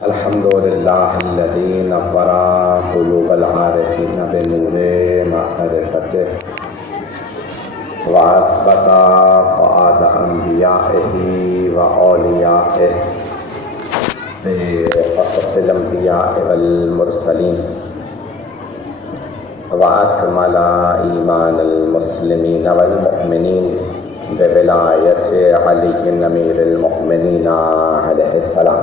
الحمد لله الذي نور قلوب العارفين بنور معرفته وأثبت فؤاد أنبيائه وأوليائه بقصص الأنبياء والمرسلين وأكمل إيمان المسلمين والمؤمنين بولاية علي أمير المؤمنين عليه السلام.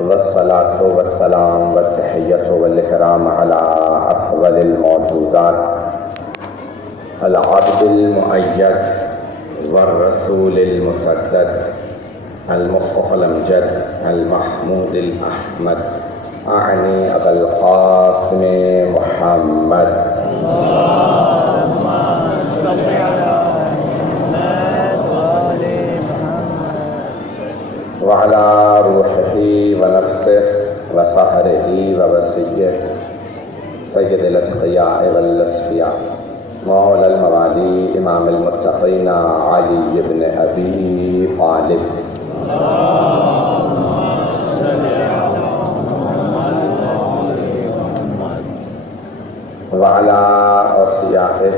والصلاة والسلام والتحية والإكرام على أفضل الموجودات العبد المؤيد والرسول المسدد المصطفى الأمجد المحمود الأحمد أعني أبا القاسم محمد اللهم صل على محمد وآل محمد وعلى روحه ونفسه وصهره ووصيه سيد الأتقياء والأصفياء مولى الموالي إمام المتقين علي بن أبي طالب وعلى أوصيائه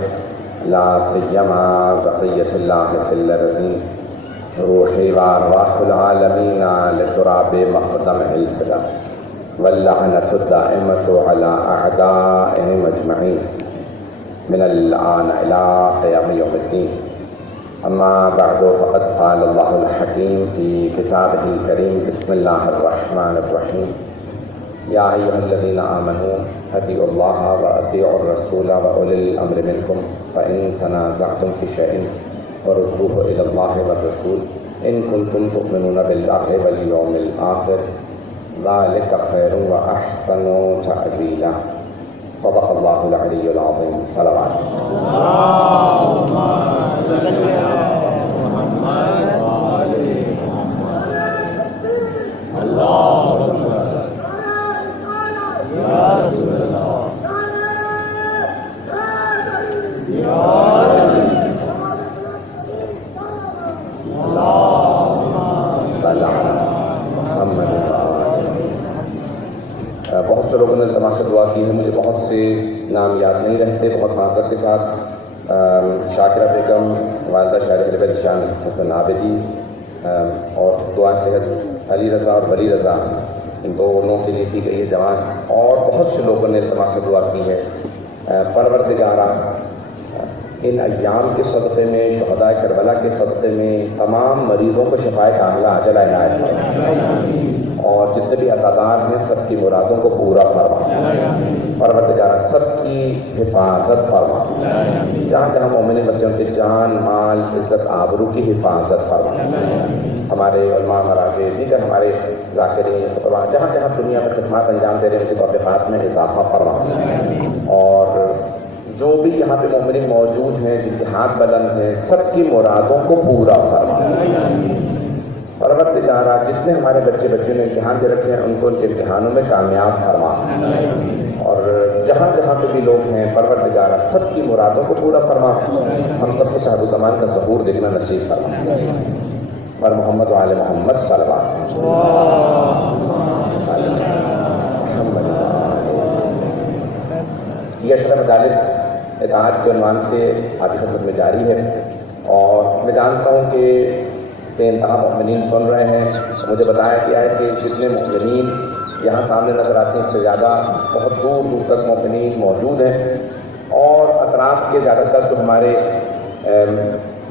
لا سيما بقية الله في الأرضين روحي وأرواح العالمين لتراب مقدمه الفدا واللعنة الدائمة على أعدائهم أجمعين من الآن إلى قيام يوم الدين. أما بعد فقد قال الله الحكيم في كتابه الكريم بسم الله الرحمن الرحيم يا أيها الذين آمنوا أطيعوا الله وأطيعوا الرسول وأولي الأمر منكم فإن تنازعتم في شيء فردوه إلى الله والرسول إن كنتم تؤمنون بالله واليوم الآخر ذلك خير وأحسن تأويلا. صدق الله العلي العظيم. صلوات. اللهم صل على محمد وآل محمد. اللهم يا رسول الله يا اللهم صل على محمد وآل. بہت سے لوگوں نے التماس سے دعا کی ہے، مجھے بہت سے نام یاد نہیں رہتے. بہت معذرت کے ساتھ شاکرہ بیگم، والدہ شاعر اہل بیت شان حسن عابدی اور دعا صحت علی رضا اور ولی رضا، ان دونوں کے لیے کی گئی ہے جوان. اور بہت سے لوگوں نے التماس سے دعا کی ہے. پروردگارہ ان ایام کے صدقے میں، شہداء کربلا کے صدقے میں تمام مریضوں کو شفائے کاملہ عاجلہ عنایت فرما، اور جتنے بھی عطادار ہیں سب کی مرادوں کو پورا فرما. پروردگارہ سب کی حفاظت فرما، جہاں جہاں مومن مسلم کی جان مال عزت آبرو کی حفاظت فرما. ہمارے علماء مراجع دیگر ہمارے ذاکرین جہاں جہاں دنیا میں خدمات انجام دے رہے ہیں ان کی توفیقات میں اضافہ فرما، اور جو بھی یہاں پہ مومنین موجود ہیں جن کے ہاتھ بلند ہیں سب کی مرادوں کو پورا فرما. پروردگارہ جتنے ہمارے بچے بچے نے امتحان دے رکھے ہیں ان کو ان کے امتحانوں میں کامیاب فرما، اور جہاں جہاں پہ بھی لوگ ہیں پروردگارہ سب کی مرادوں کو پورا فرما. ہم سب کو صاحب الزمان کا ظہور دیکھنا نصیب فرما. پر محمد وآل محمد صلوات. یہ اشرف مجالس اطاعت کے عنوان سے آپ کی خدمت میں جاری ہے، اور میں جانتا ہوں کہ بے انتہا مؤمنین سن رہے ہیں. مجھے بتایا گیا ہے کہ جتنے مؤمنین یہاں سامنے نظر آتے ہیں اس سے زیادہ بہت دور دور تک مؤمنین موجود ہیں، اور اطراف کے زیادہ تر جو ہمارے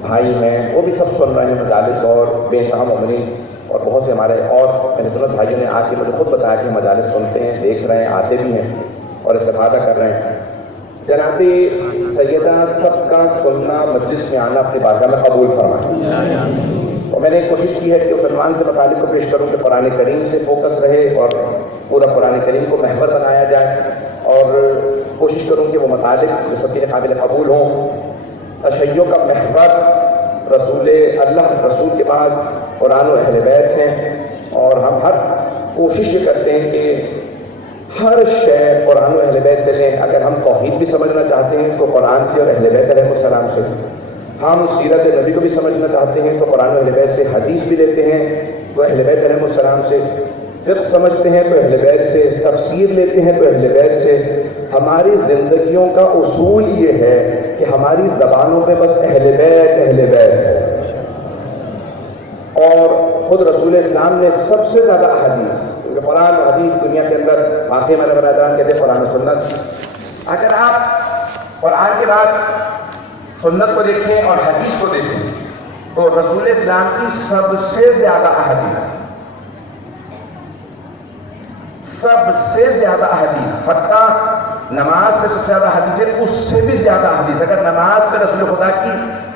بھائی ہیں وہ بھی سب سن رہے ہیں مجالس، اور بے انتہا مؤمنین اور بہت سے ہمارے اور اہل سنت بھائیوں نے آ کے مجھے خود بتایا کہ مجالس سنتے ہیں، دیکھ رہے ہیں، آتے بھی ہیں اور استفادہ کر رہے ہیں. جناب سیدہ سب کا سننا مجلس میں آنا اپنی بارگاہ میں قبول فرمائیں. اور میں نے کوشش کی ہے کہ اس عنوان سے متعلق کو پیش کروں کہ قرآن کریم سے فوکس رہے اور پورا قرآن کریم کو محور بنایا جائے، اور کوشش کروں کہ وہ متعلق جو سب کے قابل قبول ہوں. تشیع کا محور رسول اللہ رسول کے بعد قرآن و اہل بیت ہیں، اور ہم ہر کوشش یہ کرتے ہیں کہ ہر شے قرآن و اہل بیت سے لیں. اگر ہم توحید بھی سمجھنا چاہتے ہیں تو قرآن سے اور اہل بیت علیہ السلام سے. ہم سیرت نبی کو بھی سمجھنا چاہتے ہیں تو قرآن و اہل بیت سے حدیث بھی لیتے ہیں، تو اہل بیت علیہ السلام سے فقہ سمجھتے ہیں تو اہل بیت سے، تفسیر لیتے ہیں تو اہل بیت سے۔ ہماری زندگیوں کا اصول یہ ہے کہ ہماری زبانوں پہ بس اہل بیت ہے، اور خود رسول اسلام نے سب سے زیادہ حدیث، کیونکہ قرآن و حدیث دنیا کے اندر واقعی میں برادران کہتے ہیں قرآن و سنت۔ اگر آپ قرآن کے بعد سنت کو دیکھیں اور حدیث کو دیکھیں تو رسول اسلام کی سب سے زیادہ احادیث، حتیٰ نماز پہ سب سے زیادہ حدیث ہے، اس سے بھی زیادہ حدیث۔ اگر نماز پہ رسول خدا کی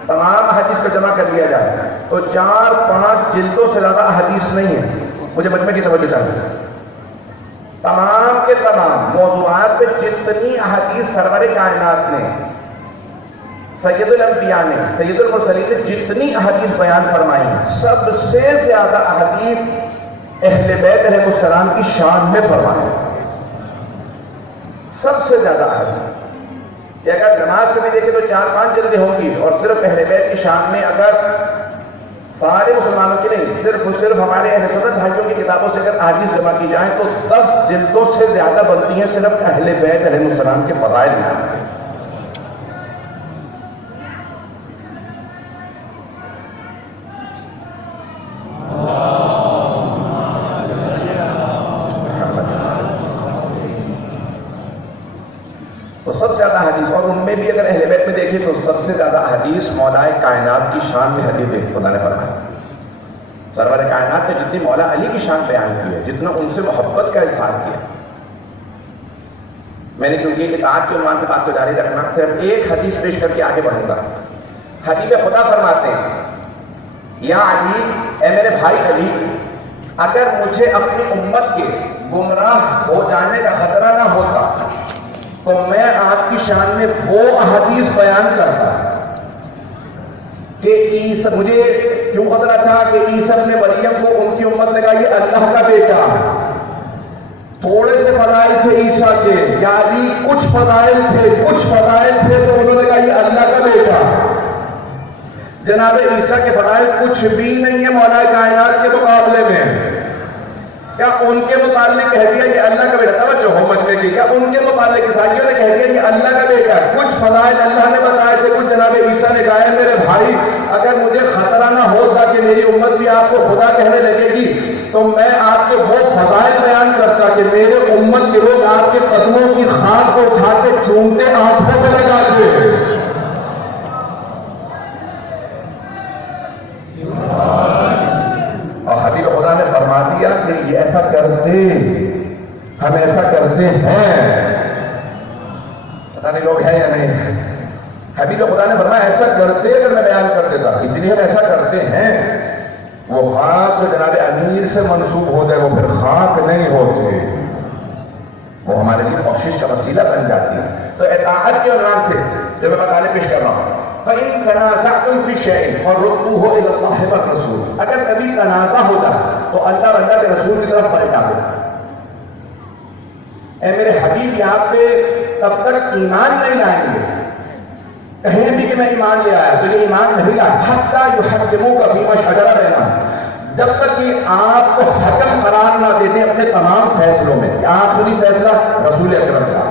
تمام حدیث کو جمع کر لیا جائے تو 4-5 جلدوں سے زیادہ حدیث نہیں ہے۔ مجھے مجمع کی توجہ چاہیے، تمام کے تمام موضوعات پہ جتنی احادیث سرور کائنات نے، سید الانبیاء نے، سید المرسلین نے جتنی احادیث بیان فرمائی، سب سے زیادہ احادیث اہل بیت علیہ السلام کی شان میں فرمائی، سب سے زیادہ احادیث۔ کہ اگر نماز سے بھی دیکھیں تو 4-5 جلدیں ہوں گی، اور صرف اہل بیت کی شان میں اگر سارے مسلمانوں کی نہیں، صرف ہمارے اہل سنت بھائیوں کی کتابوں سے اگر احادیث جمع کی جائیں تو 10 جلدوں سے زیادہ بنتی ہیں صرف اہل بیت علیہ السلام کے فضائل میں۔ تو سب سے زیادہ حدیث، اور ان میں بھی اگر اہل بیت میں دیکھیں تو سب سے زیادہ حدیث مولا کائنات کی شان میں حبیب خدا نے فرمایا۔ سرور کائنات نے جتنی مولا علی کی شان بیان کی ہے، جتنا ان سے محبت کا اظہار کیا۔ میں نے کیونکہ اطاعت کے عنوان سے بات کو جاری رکھنا، صرف ایک حدیث پیش کر کے آگے بڑھوں گا۔ حبیب خدا فرماتے ہیں، یا علی، اے میرے بھائی علی، اگر مجھے اپنی امت کے گمراہ ہو جانے کا خطرہ نہ ہوتا تو میں آپ کی شان میں وہ احادیث بیان کرتا کہ مجھے کیوں خطرہ تھا کہ عیسیٰ ابن مریم کو ان کی امت نے کہا یہ اللہ کا بیٹا، تھوڑے سے فضائل تھے عیسیٰ کے، یعنی کچھ فضائل تھے تو انہوں نے کہا یہ اللہ کا بیٹا۔ جناب عیسیٰ کے فضائل کچھ بھی نہیں ہے مولا کائنات کے مقابلے میں، کیا ان کے متعلق کہہ دیا یہ اللہ کا بیٹا؟ توجہ ہو مجمع کی، کیا ان کے متعلق عیسائیوں نے کہہ دیا یہ اللہ کا بیٹا؟ کچھ فضائل اللہ نے بتائے تھے، کچھ جناب عیسیٰ نے کہا ہے میرے بھائی اگر مجھے خطرہ نہ ہوتا کہ میری امت بھی آپ کو خدا کہنے لگے گی تو میں آپ کے وہ فضائل بیان کرتا کہ میرے امت کے لوگ آپ کے قدموں کی خاک کو اٹھا کے چومتے، آنکھوں پہ لگاتے۔ اور حبیب خدا نے فرما دیا کہ یہ ایسا کرتے، ہم ایسا کرتے ہیں، پتہ نہیں لوگ ہیں یا نہیں۔ حبیب خدا نے فرمایا ایسا کرتے اگر میں بیان کر دیتا، اس لیے ہم ایسا کرتے ہیں۔ وہ خاک جناب امیر سے منسوب ہو جائے وہ پھر خاک نہیں ہوتے، وہ ہمارے لیے بخشش کا وسیلہ بن جاتی ہے۔ تو اطاعت کے عنوان سے جو میں مطالب پیش کر رہا ہوں، فَإِن تَنَازَعْتُمْ فِي شَيْءٍ فَرُدُّوهُ إِلَى اللَّهِ وَالرَّسُولِ، اگر کبھی تنازع ہوتا تو اللہ اور اللہ کے رسول کی طرف پلٹا دو۔ اے میرے حبیب یہاں پہ تب تک ایمان نہیں لائیں گے، کہیں بھی کہ میں ایمان لے آیا تو یہ ایمان نہیں لایا، حَتَّى يُحَكِّمُوكَ فِيمَا شَجَرَ بَيْنَهُمْ، جب تک کہ آپ کو حکم قرار نہ دیتے اپنے تمام فیصلوں میں۔ آخری فیصلہ رسول اکرم کا۔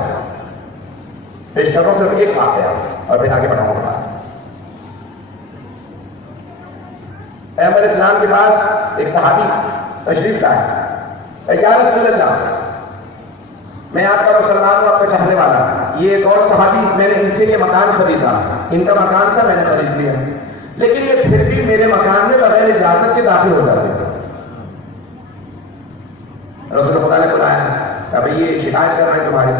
پیش کر رہا ہوں صرف ایک واقعہ اور پھر آگے بڑھاؤں گا۔ پیغمبر اسلام کے پاس ایک صحابی تشریف لائے، یا رسول اللہ میں آپ کا مسلمان ہوں، آپ کا چاہنے والا۔ یہ ایک اور صحابی، میں نے ان سے یہ مکان خریدا، ان کا مکان تھا میں نے خرید لیا، لیکن یہ پھر بھی میرے مکان میں بغیر اجازت کے داخل ہو جاتے ہیں۔ رسول خدا نے بتایا کہ بھئی یہ شکایت کر رہے ہیں تمہارے،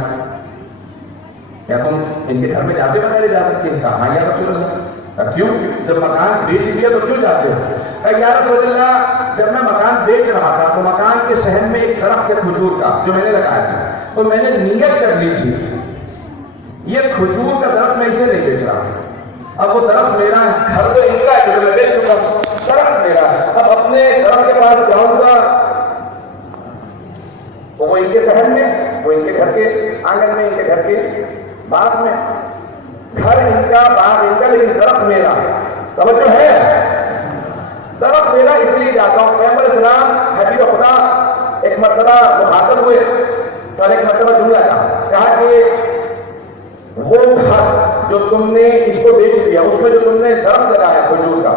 کیا تم ان کے گھر میں جاتے بغیر اجازت کے؟ کہا ہاں یا رسول اللہ۔ کیوں؟ جب مکان بیچ دیا تو کیوں جاتے ہو؟ یا رسول اللہ جب میں مکان بیچ رہا تھا تو مکان کے صحن میں ایک درخت ہے کھجور کا جو میں نے لگایا تھا، تو میں نے نیت کر لی تھی یہ کھجور کا درخت میں اسے نہیں بیچ رہا، اب وہ درخت میرا ہے، گھر تو ان کا ہے جو میں بیچ چکا ہوں، درخت میرا ہے، اب اپنے درخت کے پاس جاؤں گا تو وہ ان کے صحن میں، وہ ان کے گھر کے آنگن میں، ان کے گھر کے باغ میں، گھر ان کا باغ ان کا لیکن درخت میرا۔ توجہ ہے؟ طرف میرا اس لیے جاتا ہوں، پیغمبر اسلام حبیب خدا ایک مرتبہ مخاطب ہوئے اور ایک مرتبہ جملہ کہا کہ وہ گھر جو تم نے اس کو بیچ دیا، اس میں جو تم نے درخت لگایا کھجور کا،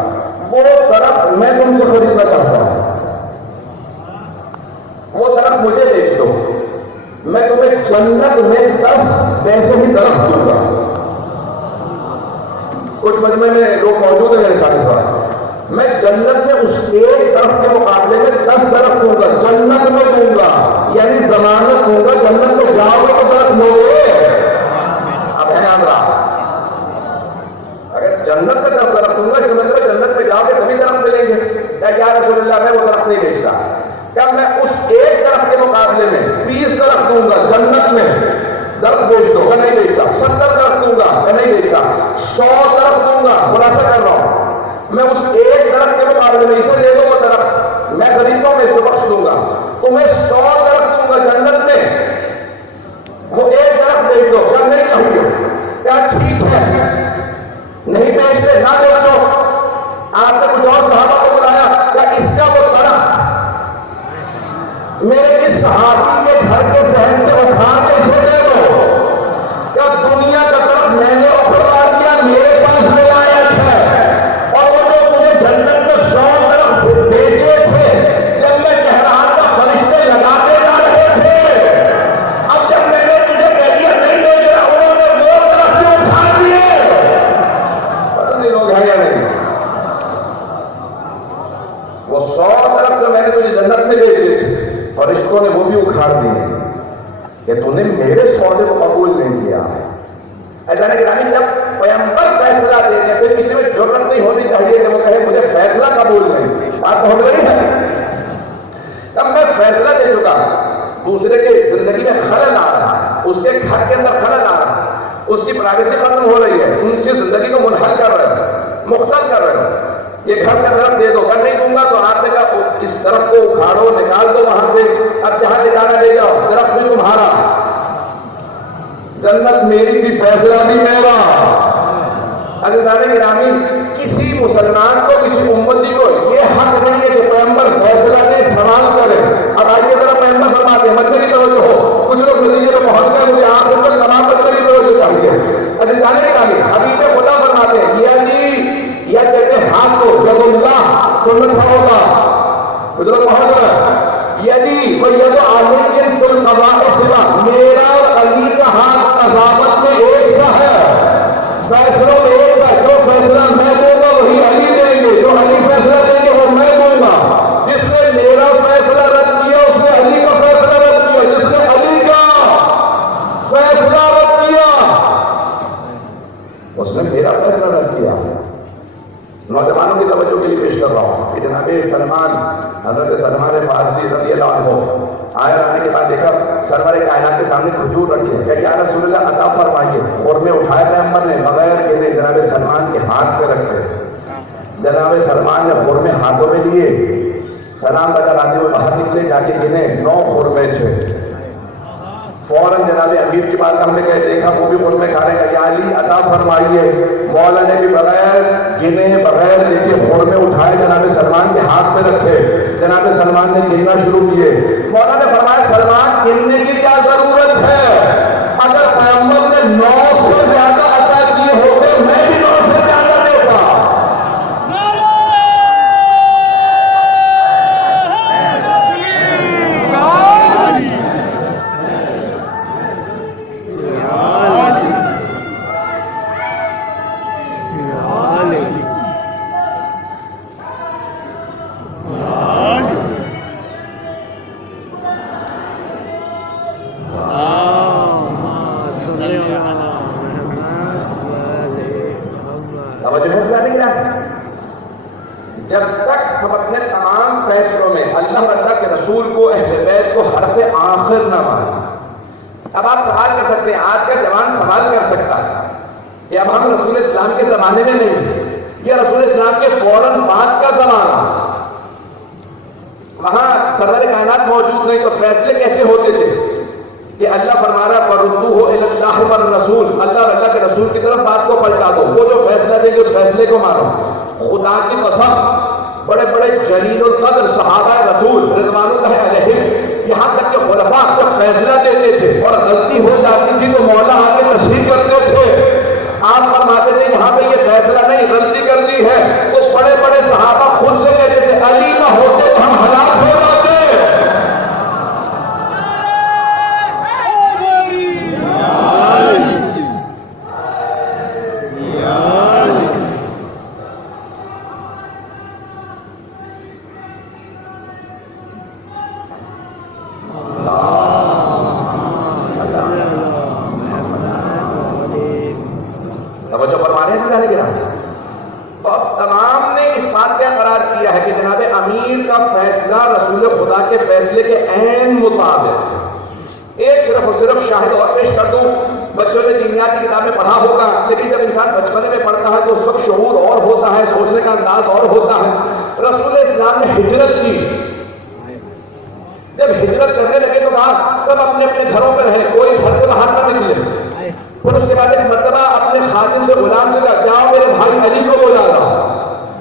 وہ درخت میں تم سے خریدنا چاہتا ہوں، وہ درخت مجھے بیچ دو، میں تمہیں جنت میں 10 پیسے ہی درخت دوں گا۔ کچھ مجمع میں لوگ موجود ہیں میرے ساتھ، میں جنت میں اس ایک درخت کے مقابلے میں 10 درخت دوں گا، جنت میں دوں گا، یعنی ضمانت دوں گا جنت میں جاؤ گے تو درخت لو گے۔ اب ہے نا رہا، اگر جنت میں 10 درخت دوں گا کہ مطلب جنت میں جاؤ گے تبھی درخت ملیں گے۔ کیا رسول اللہ میں وہ درخت نہیں بیچتا، کیا میں اس ایک درخت کے مقابلے میں 20 درخت دوں گا جنت میں، درخت بیچ دو، میں نہیں بیچتا۔ 70 درخت دوں گا، میں نہیں بیچتا۔ 100 درخت دوں گا، خلاصہ کر رہا ہوں، میں اس ایک درخت کے مقابلے میں اسے دے دو وہ درخت میں خریدتا ہوں، میں اس کو بخش دوں گا، تمہیں 100 درخت دوں گا جنت میں، وہ ایک درخت بیچ دو۔ کیا نہیں چاہیے؟ کیا ٹھیک ہے؟ نہیں بیچتے، نہ بیچو۔ آپ نے کچھ اور صحابہ کو بلایا، کیا اس کا وہ درخت میرے اس صحابی کے گھر کے صحن سے اٹھا کے اسے دے دو۔ کیا دنیا کا درخت میں نے اٹھوا دیا، میرے پاس ولایت ہے، اور وہ جو مجھے جنت میں 100 درخت بیچے تھے جب میں کہہ رہا تھا فرشتے لگاتے جا رہے تھے، اب جب میں نے تجھے کہہ دیا نہیں بیچ رہا، انہوں نے وہ درخت اٹھا دیے۔ پتہ نہیں لوگ ہیں یا نہیں، وہ 100 درخت جو میں نے تجھے جنت میں بیچے تھے فرشتوں نے وہ بھی اکھاڑ دیے کہ تو نے میرے سودے کو قبول نہیں کیا۔ ایسا نہیں کہ جب پیغمبر فیصلہ دے دیں پھر کسی میں ضرورت نہیں ہونی چاہیے کہ وہ کہے مجھے فیصلہ قبول نہیں۔ بات تو ہو گئی ہے، اب میں فیصلہ دے چکا، دوسرے کے زندگی میں خلل آ رہا ہے، اس کے گھر کے اندر خلل آ رہا ہے، اس کی پرائیویسی ختم ہو رہی ہے، ان کی زندگی کو منحل کر رہے ہیں، مختل کر رہے ہیں، یہ گھر کا درخت دے دو، کر نہیں دوں گا تو آپ نے کہا اس درخت کو اکھاڑو، نکال دو وہاں سے، اب جہاں لے جانا لے جاؤ، درخت بھی تمہارا، جنت میری تھی، فیصلہ بھی میرا۔ عزیزان گرامی، کسی مسلمان کو، کسی امتی کو یہ حق نہیں ہے کہ پیغمبر فیصلہ دے، سوال کرے۔ اب آئیے ذرا پیغمبر فرماتے ہیں، مدنی توجہ ہو، کچھ لوگ نتیجے میں پہنچ گئے، مجھے آپ پر تمام مدنی توجہ چاہیے۔ عزیزان گرامی، حبیب خدا فرماتے ہیں یا کہتے ہیں ہاتھ کو ید اللہ سنت ہوگا، کچھ لوگ پہنچ گئے، یدی و ید علی فی القضاء سوا، میرا اور علی کا ہاتھ قضاوت میں ایک سا ہے، فیصلوں میں ایک ہے، جو فیصلہ میں دوں گا وہی علی دیں گے، جو علی فیصلہ دیں گے وہ میں دوں گا۔ جس نے میرا فیصلہ رد کیا اس نے علی کا فیصلہ رد کیا، جس نے علی کا فیصلہ رد کیا اس نے میرا فیصلہ رد کیا۔ نوجوانوں کی توجہ کے لیے پیش کر رہا ہوں کہ جناب سلمان، حضرت سلمان فارسی رضی اللہ عنہ آئے، آنے کے بعد دیکھا سرور کائنات کے سامنے کھجور رکھے، کہ یا رسول اللہ عطا فرمائیے، اور میں اٹھائے پیغمبر نے بغیر گنے جناب سلمان کے ہاتھ پہ رکھے، جناب سلمان نے خورمے ہاتھوں میں لیے، سلام بجا لاتے ہوئے باہر نکلے، جا کے گنے 9 خورمے تھے۔ فوراً جناب امیر کی بات ہم نے کہے دیکھا وہ بھی خورمے کھا رہے، کہ یا علی عطا فرمائیے، مولا نے بھی بغیر گنے بغیر دیکھے خورمے اٹھائے، جناب سلمان کے ہاتھ پہ رکھے، جناب سلمان نے گننا شروع کیے۔ مولا نے فرمایا سلمان گننے کی کیا ضرورت ہے، اگر پیغمبر نے 9 سے زیادہ عطا کیے ہوتے میں بھی 9 سے زیادہ دیتا۔ جب تک ہم اپنے تمام فیصلوں میں اللہ اللہ کے رسول کو، اہل بیت کو حرف آخر نہ مانیں۔ اب آپ سوال کر سکتے ہیں، آج کا جوان سوال کر سکتا ہے کہ اب ہم رسول اسلام کے زمانے میں نہیں، یہ رسول اسلام کے فوراً بعد کا زمانہ، وہاں سرور کائنات موجود نہیں، تو فیصلے کیسے ہوتے تھے کہ اللہ فرما رہا فردوہ الی اللہ والرسول، اللہ اور اللہ کے رسول کی طرف بات کو پلٹا دو، وہ جو فیصلہ دے گے اس فیصلے کو مانو۔ خدا کی قسم بڑے بڑے جلیل القدر صحابہ رسول رضوان اللہ علیہم یہاں تک کہ خلفاء جب فیصلہ دیتے تھے اور غلطی ہو جاتی تھی تو مولا آگے تصحیح کرتے تھے. آپ فرماتے تھے یہاں پہ یہ فیصلہ نہیں غلطی کر دی ہے تو بڑے بڑے صحابہ خود سے کہتے تھے علی نہ ہوتے تو ہم ہلاک ہو جاتے. تمام نے اس بات کا قرار کیا ہے کہ جناب امیر کا فیصلہ رسول خدا کے فیصلے کے عین مطابق. ایک صرف اور صرف شاہد اور پیش کر دوں, بچوں نے دینیات کی کتابیں پڑھا ہوگا لیکن جب انسان بچپنے میں پڑھتا ہے تو اس وقت شعور اور ہوتا ہے, سوچنے کا انداز اور ہوتا ہے. رسول اسلام نے ہجرت کی, جب ہجرت کرنے لگے تو کہا سب اپنے اپنے گھروں میں رہے, کوئی گھر سے باہر نہ نکلے. پھر اس کے بعد ایک مرتبہ اپنے خادم سے غلام سے کہا جاؤ میرے بھائی علی کو بلا لاؤ.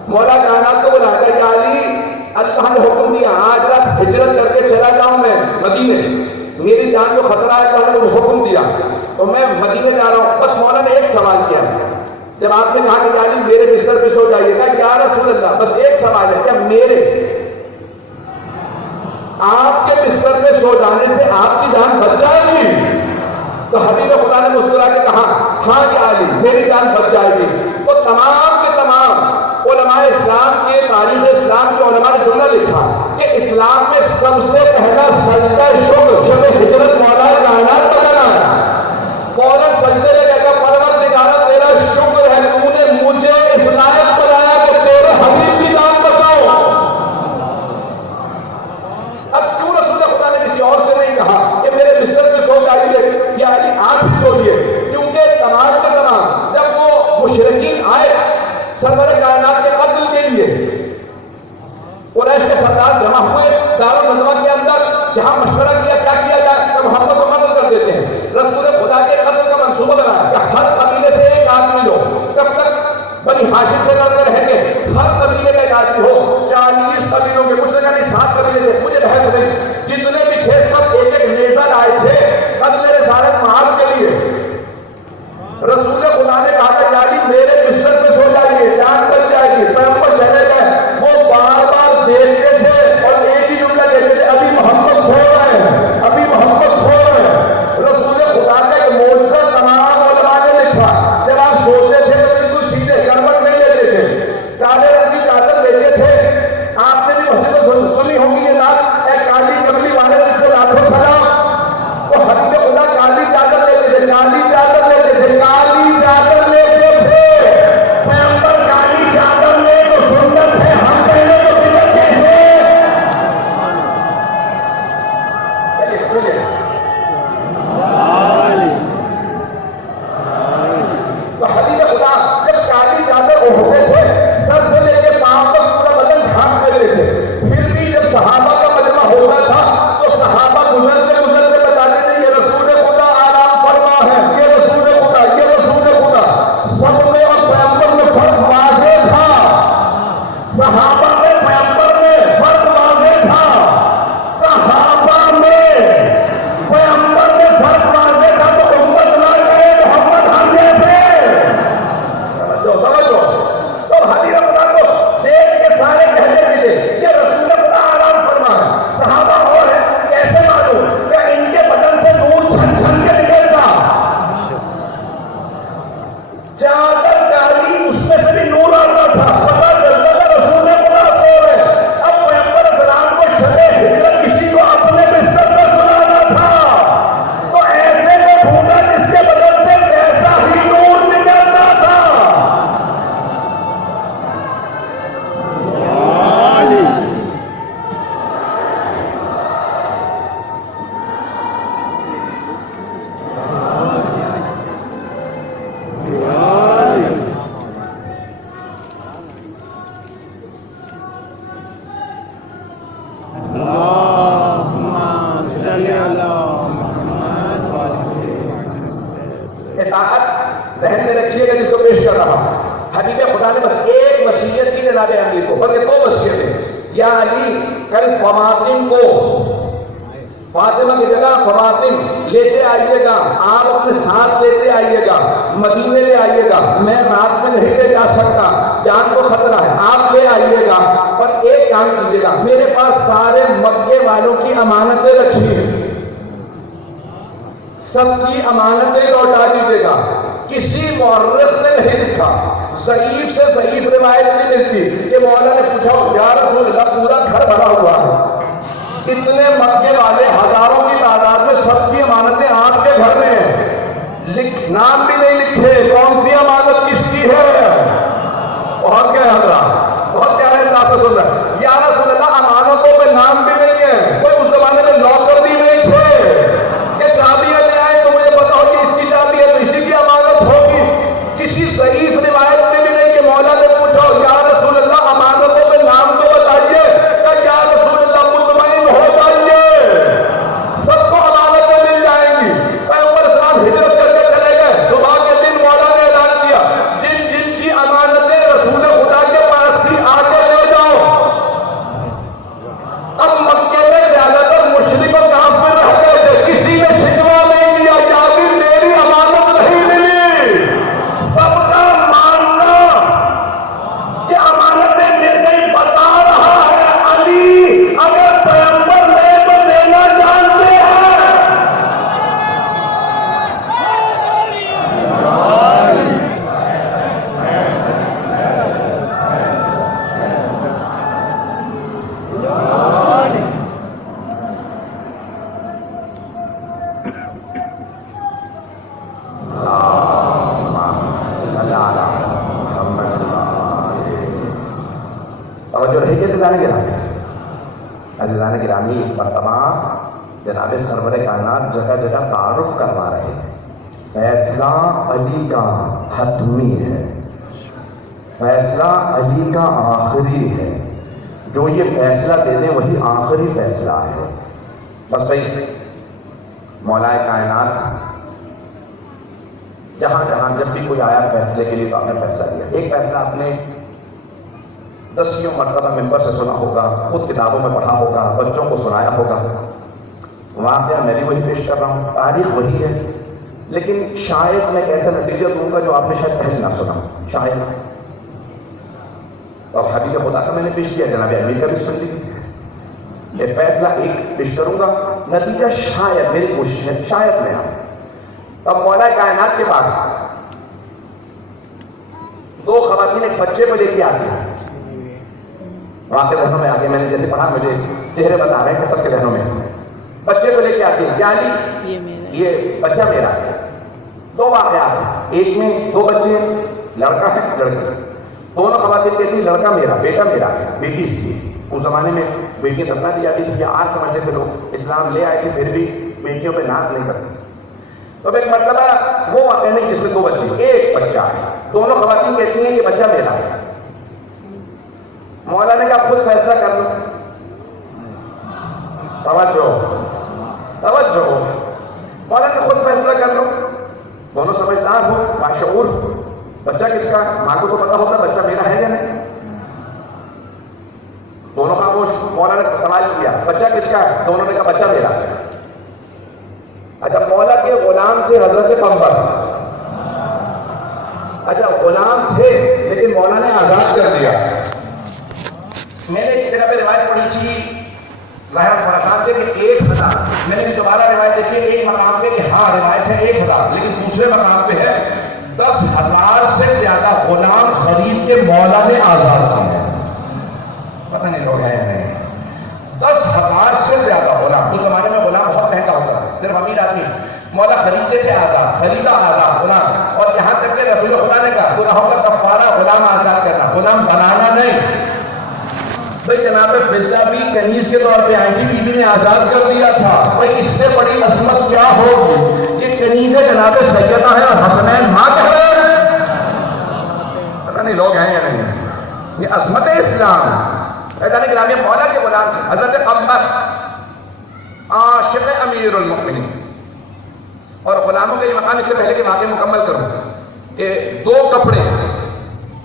مولا کائنات کو بلایا کہ علی اللہ نے حکم دیا آج رات ہجرت کر کے چلا جاؤں میں مدینے, میری جان کو خطرہ ہے, اللہ نے مجھے حکم دیا تو میں مدینے جا رہا ہوں. بس مولا نے ایک سوال کیا, جب آپ نے کہا کہ علی میرے بستر پہ سو جائیے گا, یا رسول اللہ بس ایک سوال ہے کیا میرے آپ کے بستر پہ سو جانے سے آپ کی جان بچ جائے گی؟ تو حبیب خدا نے مسکرا کے کہا ہاں یا علی میری جان بچ جائے گی. تو تمام کے تمام علماء اسلام کے تاریخ اسلام کے علماء نے جملہ لکھا کہ اسلام میں سب سے پہلا سجدہ شکر شب ہجرت مولا کائنات کا لگایا. فوراً سجدے لے کہا پروردگار تیرا شکر ہے تو نے مجھے اس لائق بنایا کہ تیرے حبیب کی جان بچاؤ. اب کیوں رسول خدا نے کسی اور سے نہیں کہا کہ میرے بستر پہ سو جائیے یا علی آپ ہی سوئیے؟ کیونکہ تمام کے تمام جب وہ مشرکین آئے سرور کائنات کے قتل کے لیے, قریش کے سردار جمع ہوئے دار الندوہ کے اندر, جہاں مشورہ کیا کیا جائے کہ محمد کو قتل کر دیتے ہیں. رسول خدا کے قتل کا منصوبہ بنایا کہ ہر قبیلے سے ایک آدمی لو, کب تک بنی ہاشم سے لڑتے رہیں گے, ہر قبیلے کا ایک آدمی ہو. 40 قبیلوں کے, مجھے نہیں 7 قبیلے تھے, مجھے بحث نہیں, جتنے بھی تھے سب ایک ایک نیزہ لائے تھے قتل رسالت معاذ کے لیے. رسول خدا نے کہا کہ علی میرے بستر پہ سو جائیے جان بچ جائے گی. پیغمبر چلے گئے, وہ بار بار دیکھتے تھے اور ایک ہی جملہ کہتے تھے ابھی محمد سو رہے ہیں, ابھی محمد سو رہے ہیں. رسول خدا کا ایک معجزہ تمام علماء نے لکھا, جب آپ سوتے تھے تو بالکل سیدھے گڑبڑ نہیں لیتے تھے, کالے رنگ کی چادر لیتے تھے. آپ نے بھی مسجد سنی ہوگی یہ بات, ایک کالی کملی والے جس کو لاکھوں سلام, وہ حبیب خدا کالی چادر لیتے تھے, کالی چادر لیتے تھے, کالی چادر لیتے تھے. پیغمبر کالی چادر لے تو سنت ہے, ہم پہلے تو بدعت کیسے؟ تو حبیب خدا جب کالی چادر اوڑھتے تھے سر سے لے کے پاؤں تک پورا بدن ڈھانپ لیتے تھے. پھر بھی جب صحابہ کا مجمع ہوتا تھا تو صحابہ گزرتے گزرتے بتاتے تھے یہ رسول خدا آرام فرما ہے, یہ رسول خدا, یہ رسول خدا. سب میں اور پیغمبر میں فرق واضح تھا, صحابہ میں پیغمبر میں فرق واضح تھا, صحابہ میں پیغمبر میں فرق واضح تھا. تو امت نہ کہے محمد ہم جیسے سمجھو. تو حبیب خدا کو دیکھ کے سارے کہنے ملے یہ رسول خدا آرام فرما ہے. صحابہ اور ہے کیسے معلوم کہ ان کے بدن سے نور چھن چھن کے نکلتا, چادر کالی اس میں سے بھی نور آتا تھا, پتہ چلتا تھا رسول خدا سو رہے. اب پیغمبر اسلام کو شب ہجرت کسی کو اپنے بستر پر سنانا تھا تو ایسے میں ڈھونڈا جس کے بدن سے ویسا ہی نور نکلتا تھا. اطاعت ذہن میں رکھیے گا جس کو پیش کر رہا ہوں. حبیب خدا نے بس ایک وصیت کی جناب علی کو، بلکہ دو وصیتیں، یا علی کل فاطم کو، فاطمہ کی جگہ فاطم لیتے آئیے گا، آپ اپنے ساتھ لیتے آئیے گا، مدینے لے آئیے گا، میں رات میں نہیں لے جا سکتا، جان کو خطرہ ہے، آپ لے آئیے گا، اور ایک کام کیجیے گا، میرے پاس سارے مکے والوں کی امانتیں رکھی ہیں، سب کی امانتیں لوٹا دیجیے گا۔ کسی مورخ نے نہیں لکھا، ضعیف سے ضعیف روایت نہیں ملتی کہ مولا نے پوچھا یا رسول اللہ پورا گھر بھرا ہوا ہے، اتنے مکے والے ہزاروں کی تعداد میں سب کی امانتیں آپ کے گھر میں ہیں، نام بھی نہیں لکھے، کون سی امانت کس کی ہے؟ بہت کیا ہے حضرات، بہت کیا ہے اللہ سے سن رہا ہے، یا رسول اللہ امانتوں پہ نام بھی نہیں ہے، کوئی اس زمانے میں لاکر بھی نہیں تھے کہ چابیاں لے آئے تو مجھے پتا ہو کہ اس کی چابی ہے تو اسی کی امانت ہوگی، کسی ضعیف روایت میں بھی نہیں کہ مولا نے پوچھا یا رسول اللہ امانتوں پہ نام تو بتائیے، کہ یا رسول اللہ مطمئن ہو جائیے سب کو امانتیں مل جائیں گی۔ پیغمبر صاحب ہجرت کر کے چلے گئے، صبح کے دن مولا نے اعلان کیا جن جن کی امانتیں رسول خدا کے پاس تھی آ کے لے جاؤ۔ اب مکے میں زیادہ تر مشرک اور کافر رہ گئے تھے، کسی نے شکوہ نہیں کیا کہ ابھی میری امانت نہیں ملی، سب کا ماننا کہ امانتیں مل گئی، بتا رہا ہے علی اگر پیغمبر لے تو دینا جانتے ہیں۔ توجہ رہی کہ عزیزان گرامی، مرتبہ جناب سرور کائنات جگہ جگہ تعارف کروا رہے ہیں، فیصلہ علی کا حتمی ہے، فیصلہ علی کا آخری ہے، جو یہ فیصلہ دے دیں وہی آخری فیصلہ ہے۔ بس بھائی مولا کائنات جہاں جہاں جب بھی کوئی آیا فیصلے کے لیے تو آپ نے فیصلہ دیا۔ ایک فیصلہ آپ نے 10 مرتبہ ممبر سے سنا ہوگا، خود کتابوں میں پڑھا ہوگا، بچوں کو سنایا ہوگا، واقعہ میں بھی وہی پیش کر رہا ہوں، تاریخ وہی ہے، لیکن شاید میں ایسا نتیجہ دوں گا جو آپ نے شاید پہلے نہ سنا، شاید۔ اور حبیب خدا کا میں نے پیش کیا، جناب امیر کا بھی سن لیجیے، یہ فیصلہ ایک پیش کروں گا، نتیجہ شاید میری کوشش ہے شاید میں آؤں۔ اب مولا کائنات کے پاس 2 خواتین ایک بچے کو لے کے آتی ہیں، واقعی ذہنوں میں آگے میں نے جیسے پڑھا، مجھے چہرے بتا رہے ہیں کہ سب کے ذہنوں میں بچے کو لے کے آتی ہیں، کیا علی یہ بچہ میرا ہے۔ 2 واقعات ہیں، ایک میں 2 بچے، لڑکا ہے لڑکی، دونوں خواتین کہتی ہیں لڑکا میرا، بیٹا میرا ہے، بیٹی اس کی۔ اس زمانے میں بیٹی دفنا دی جاتی تھی، آج سمجھتے تھے لوگ، اسلام لے آئے تھے پھر بھی بیٹیوں پہ ناز نہیں کرتے۔ تو ایک مرتبہ وہ واقعہ نہیں جس میں 2 بچے، ایک بچہ ہے، دونوں خواتین کہتی ہیں کہ بچہ میرا ہے۔ مولا نے کہا خود فیصلہ کر لو، توجہ توجہ، مولا نے خود فیصلہ کر لو، دونوں سمجھدار ہو، باشعور، بچہ کس کا، ماں کو تو پتا ہوتا بچہ میرا ہے یا نہیں، دونوں خاموش۔ مولا نے سوال کیا بچہ کس کا ہے، دونوں نے کہا بچہ میرا ہے۔ اچھا مولا کے غلام تھے حضرت پیغمبر، اچھا غلام تھے لیکن مولا نے آزاد کر دیا۔ میں نے ایک جگہ پہ روایت پڑھی تھی لاہور خراسان سے کہ 1000، میں نے بھی دوبارہ روایت دیکھی ایک مقام پہ کہ ہاں روایت ہے 1000، لیکن دوسرے مقام پہ ہے 10,000 سے زیادہ غلام خرید کے مولا نے آزاد کیے، پتہ نہیں لوگ ہیں یا نہیں، 10,000 سے زیادہ غلام۔ اس زمانے میں غلام بہت مہنگا ہوتا ہے، صرف امیر آدمی، مولا خریدتے تھے آزاد، خریدا آزاد غلام، اور یہاں تک کہ رسول خدا نے کہا گناہوں کا کفارہ غلام آزاد کرنا، غلام بنانا نہیں۔ بھئی جناب فضہ بھی کنیز کے طور پہ آئی تھی، بی بی نے آزاد کر دیا تھا، بھئی اس سے بڑی عظمت کیا ہوگی، یہ کنیز جناب سیدہ ہے اور حسنین ماں کہہ رہے ہیں، پتہ نہیں لوگ ہیں یا نہیں، یہ عظمت اسلام۔ ایسا نہیں کہ مولا کے غلام تھے، حضرت عمر عاشق امیر المؤمنین، اور غلاموں کے یہ مقام اس سے پہلے کہ واقعہ مکمل کروں کہ 2 کپڑے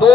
2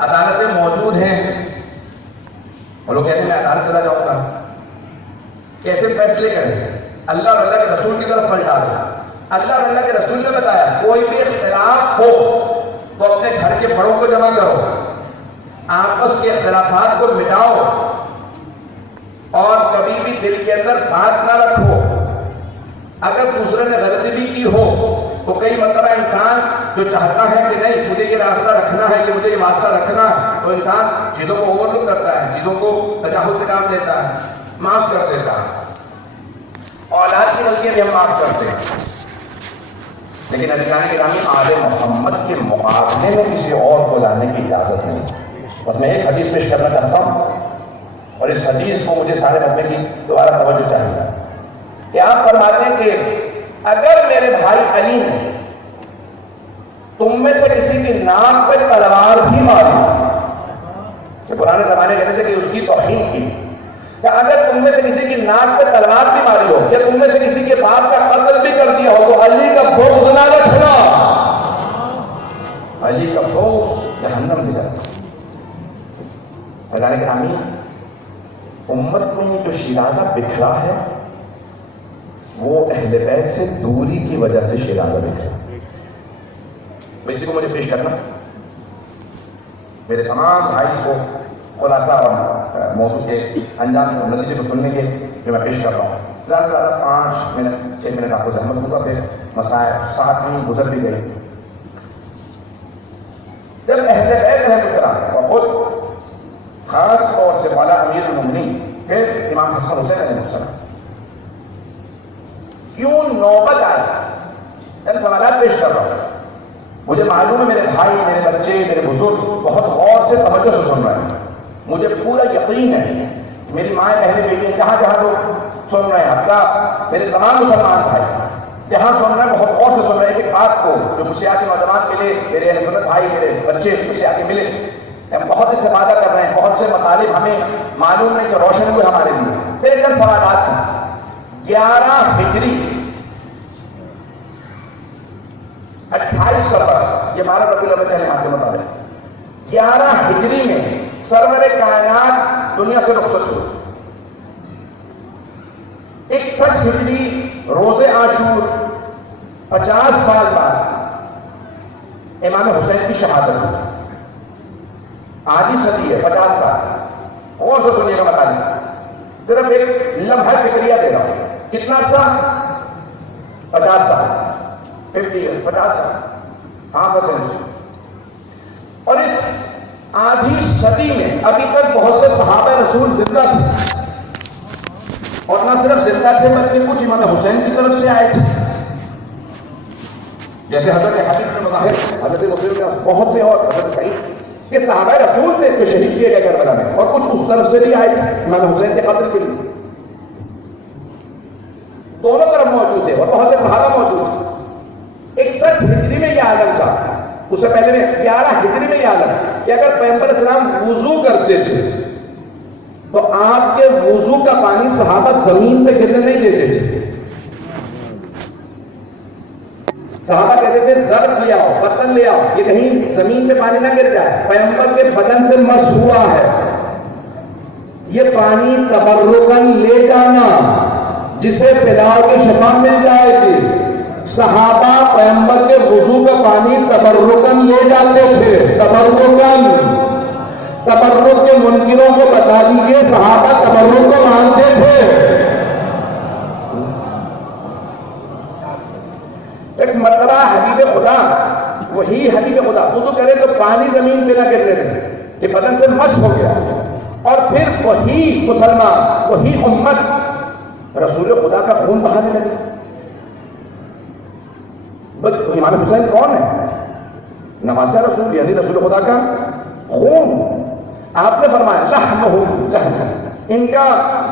عدالتیں موجود ہیں، وہ لوگ کہتے ہیں میں عدالت چلا جاؤں گا، کیسے فیصلے کریں؟ اللہ اور اللہ کے رسول کی طرف پلٹا دیں۔ اللہ اور اللہ کے رسول نے بتایا کوئی بھی اختلاف ہو تو اپنے گھر کے بڑوں کو جمع کرو، آپس کے اختلافات کو مٹاؤ، اور کبھی بھی دل کے اندر بات نہ رکھو۔ اگر دوسرے نے غلطی بھی کی ہو تو کئی مرتبہ انسان جو چاہتا ہے کہ نہیں مجھے یہ راستہ رکھنا ہے کہ مجھے یہ واسطہ رکھنا ہے، تو انسان چیزوں کو اوور لک کرتا ہے، چیزوں کو تجاوز سے کام لیتا ہے، معاف کر دیتا ہے۔ اولاد کی غلطیاں بھی ہم معاف کرتے ہیں، لیکن عزیزان گرامی آل محمد کے مقابلے میں کسی اور کو لانے کی اجازت نہیں۔ بس میں ایک حدیث پیش کرنا چاہتا ہوں، اور اس حدیث کو مجھے سارے مدعے کی دوبارہ توجہ چاہیے کہ آپ فرماتے ہیں کہ اگر میرے بھائی علی نے تم میں سے کسی کی ناک پہ تلوار بھی ماری، کہ پرانے زمانے کہتے تھے کہ اس کی توہین کی، کہ اگر تم میں سے کسی کی ناک پہ تلوار بھی ماری ہو، کہ تم میں سے کسی کے باپ کا قتل بھی کر دیا ہو، تو علی کا بغض نہ رکھنا، علی کا بغض جہنم میں جاتا۔ اللہ کے آمین۔ امت میں جو شیرازہ بکھرا ہے وہ اہل بیت سے دوری کی وجہ سے شیرازہ بکھرا۔ اسی کو مجھے پیش کرنا، میرے تمام بھائی کو خلاصہ اور موضوع کے انجام نتیجے کو سننے کے جو میں پیش کر رہا ہوں، زیادہ سے زیادہ 5 منٹ 6 منٹ آپ کو زحمت ہوگا، پھر مسائل ساتھ ہی گزر بھی گئے۔ جب اہل بیت رحمۃ اللہ اور خود خاص طور سے والا امیر المومنین پھر امام حسن حسین علیہ السلام کیوں نوبت آئی، ان سوالات پیش کر رہا ہوں۔ مجھے معلوم ہے میرے بھائی، میرے بچے، میرے بزرگ بہت غور سے توجہ سے سن رہے ہیں، مجھے پورا یقین ہے میری مائیں بہنیں بیٹی جہاں جہاں لوگ سن رہے ہیں، حتیٰ میرے تمام مسلمان بھائی جہاں سن رہے ہیں بہت غور سے سن رہے ہیں ایک بات کو جو مجھ سے آ کے نوجوان ملے، میرے اہل سنت بھائی، میرے بچے مجھ سے آ کے ملے، ہم بہت استفادہ کر رہے ہیں، بہت سے مطالب ہمیں معلوم نہیں کہ روشن ہوئے ہمارے لیے۔ میرے چند سوالات ہیں۔ 11 ہجری 28 سفر، یہ 12 ربیع الاول تعلیمات کے مطابق 11 ہجری میں سرور کائنات دنیا سے رخصت ہوئے۔ 61 ہجری روز عاشور 50 سال بعد امام حسین کی شہادت ہوئی۔ آدھی صدی ہے، 50 سال، اور سے سنیے گا بتا دیں، صرف ایک لمحہ فکریہ دے رہا ہوں، کتنا سا؟ 50 سال، 50 سال، ہاں پرسنٹ۔ اور اس آدھی صدی میں ابھی تک بہت سے صحابہ رسول زندہ تھے، اور نہ صرف زندہ تھے بلکہ کچھ امام حسین کی طرف سے آئے تھے، جیسے حضرت حبیب بن مظاہر، حضرت مسلم کا بہت سے، اور حضرت سعید کہ صحابہ رسول تھے جو شہید کیے گئے کربلا میں، اور کچھ اس طرف سے بھی آئے تھے امام حسین کے قتل کے لیے، دونوں طرف موجود تھے اور بہت سے صحابہ موجود تھے۔ 61 ہجری میں یہ عالم تھا، اس سے پہلے میں 11 ہجری میں یہ عالم کہ اگر پیغمبر اسلام وضو کرتے تھے تو آپ کے وضو کا پانی صحابہ زمین پہ گرنے نہیں دیتے تھے، صحابہ کہتے تھے ظرف لے آؤ، برتن لے آؤ، یہ کہیں زمین پہ پانی نہ گر جائے، پیغمبر کے بدن سے مس ہوا ہے، یہ پانی تبرکن لے جانا، جسے پلاؤ کی شفا مل جائے گی۔ صحابہ پیغمبر کے وضو کا پانی تبرکن لے جاتے تھے، تبرکن۔ تبرک کے منکروں کو بتا دیجئے صحابہ تبرک کو مانتے تھے۔ ایک مرتبہ حبیب خدا، وہی حبیب خدا وضو کرے تو پانی زمین پہ نہ گرنے دیں، یہ بدن سے مس ہو گیا، اور پھر وہی مسلمان، وہی امت رسول خدا کا خون بہانے لگے۔ بس امام حسین کون ہے؟ نواسہ رسول، یعنی رسول خدا کا خون۔ آپ نے فرمایا لحمہم لحم، ان کا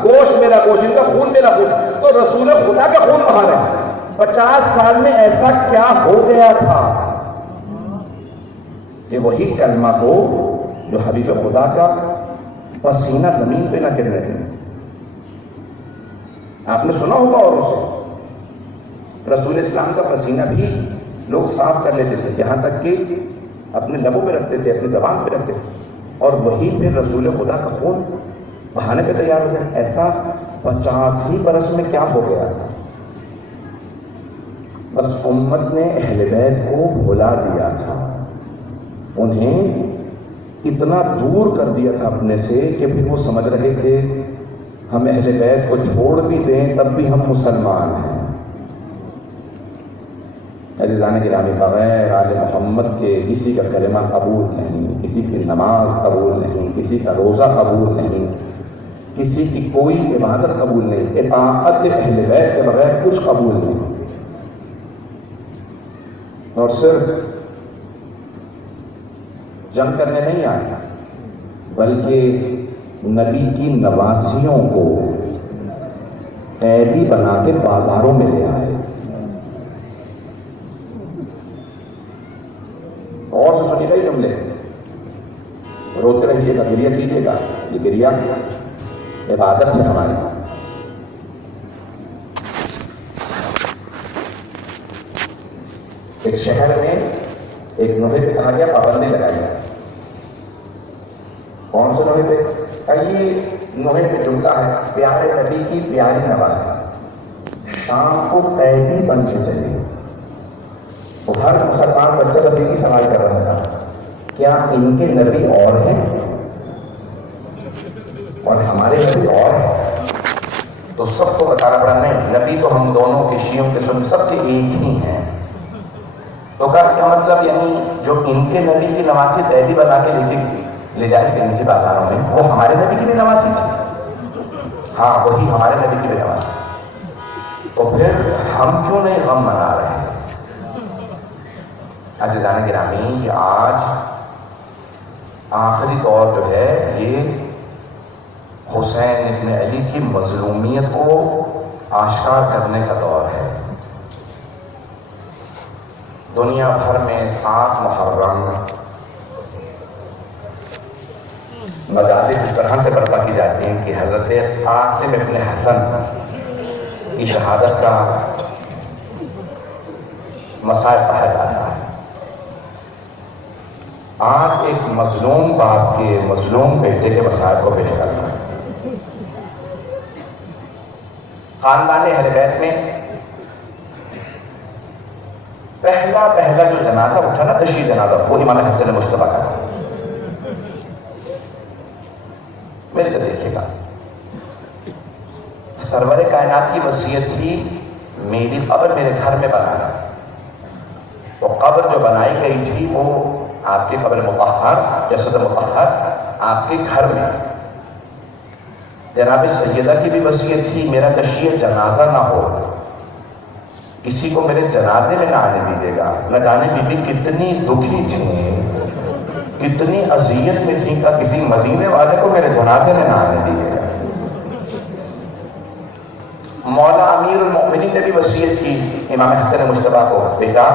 گوشت میرا گوشت، ان کا خون میرا خون، تو رسول خدا کا خون بہا رہے ہیں۔ 50 سال میں ایسا کیا ہو گیا تھا کہ وہی کلمہ ہو جو حبیب خدا کا پسینہ زمین پہ نہ گر رہے ہیں۔ آپ نے سنا ہوگا، اور اسے رسول اسلام کا پسینہ بھی لوگ صاف کر لیتے تھے، یہاں تک کہ اپنے لبوں پہ رکھتے تھے، اپنی زبان پہ رکھتے تھے، اور وہی پھر رسول خدا کا خون بہانے پہ تیار ہو گیا۔ ایسا 50 ہی برس میں کیا ہو گیا تھا؟ بس امت نے اہل بیت کو بھلا دیا تھا، انہیں اتنا دور کر دیا تھا اپنے سے کہ پھر وہ سمجھ رہے تھے ہم اہل بیت کو چھوڑ بھی دیں تب بھی ہم مسلمان ہیں۔ عزیزان گرامی، بغیر آل محمد کے کسی کا کلمہ قبول نہیں، کسی کی نماز قبول نہیں، کسی کا روزہ قبول نہیں، کسی کی کوئی عبادت قبول نہیں، اطاعت اہل بیت کے بغیر کچھ قبول نہیں۔ اور صرف جنگ کرنے نہیں آیا، بلکہ نبی کی نواسیوں کو قیدی بنا کے بازاروں میں لے آئے۔ اور سنیے گا یہ جملے، روتے رہیے گا، گریہ کیجیے گا، یہ گریہ عبادت ہے ہماری۔ ایک شہر میں ایک نوحے پہ کہا گیا پابندی لگائی جائے۔ کون سے نوحے پہ؟ یہ نوحے پہ جملہ ہے، پیارے نبی کی پیاری نوازی، شام کو قیدی بن کے چلے۔ وہ ہر مسلمان بچہ بس ایک ہی سوال کر رہا تھا، کیا ان کے نبی اور ہیں اور ہمارے نبی اور ہیں؟ تو سب کو بتانا پڑا نہیں، نبی تو ہم دونوں کے شیعوں کے سن سب کے ایک ہی ہیں۔ تو کیا مطلب، یعنی جو ان کے نبی کی نوازی قیدی بنا کے لے جائے گی ان کی بازاروں میں، وہ ہمارے نبی کی بھی نوازی تھی؟ ہاں، وہی ہمارے نبی کی بھی نوازی۔ تو پھر ہم کیوں نہیں غم منا رہے ہیں؟ عزیزان گرامی، آج آخری دور جو ہے یہ حسین ابن علی کی مظلومیت کو آشکار کرنے کا دور ہے۔ دنیا بھر میں 7 محرم مجالس اس طرح سے برپا کی جاتی ہیں کہ حضرت قاسم ابن حسن کی شہادت کا مسائل پڑھا جاتا ہے۔ آج ایک مظلوم باپ کے مظلوم بیٹے کے مسائل کو پیش کرنا ہے۔ خاندان اہل بیت میں پہلا جو جنازہ اٹھا نا، تشییع جنازہ، وہ امام حسن مجتبیٰ کا تھا۔ میرے کو دیکھیے گا، سرور کائنات کی وصیت تھی میری قبر میرے گھر میں بنانا۔ تو قبر جو بنائی گئی تھی وہ آپ کی قبر مطہر، جسد مطہر آپ کے گھر میں۔ جناب سیدہ کی بھی وصیت تھی میرا تشییع جنازہ نہ ہو، کسی کو میرے جنازے میں نہ آنے دیجیے گا۔ نہ جانے بی بی کتنی دکھی تھیں، کتنی اذیت میں تھیں کہ کسی مدینے والے کو میرے جنازے میں نہ آنے دیجیے گا۔ مولا امیر المؤمنین نے بھی وصیت کی امام حسن مجتبیٰ کو، بیٹا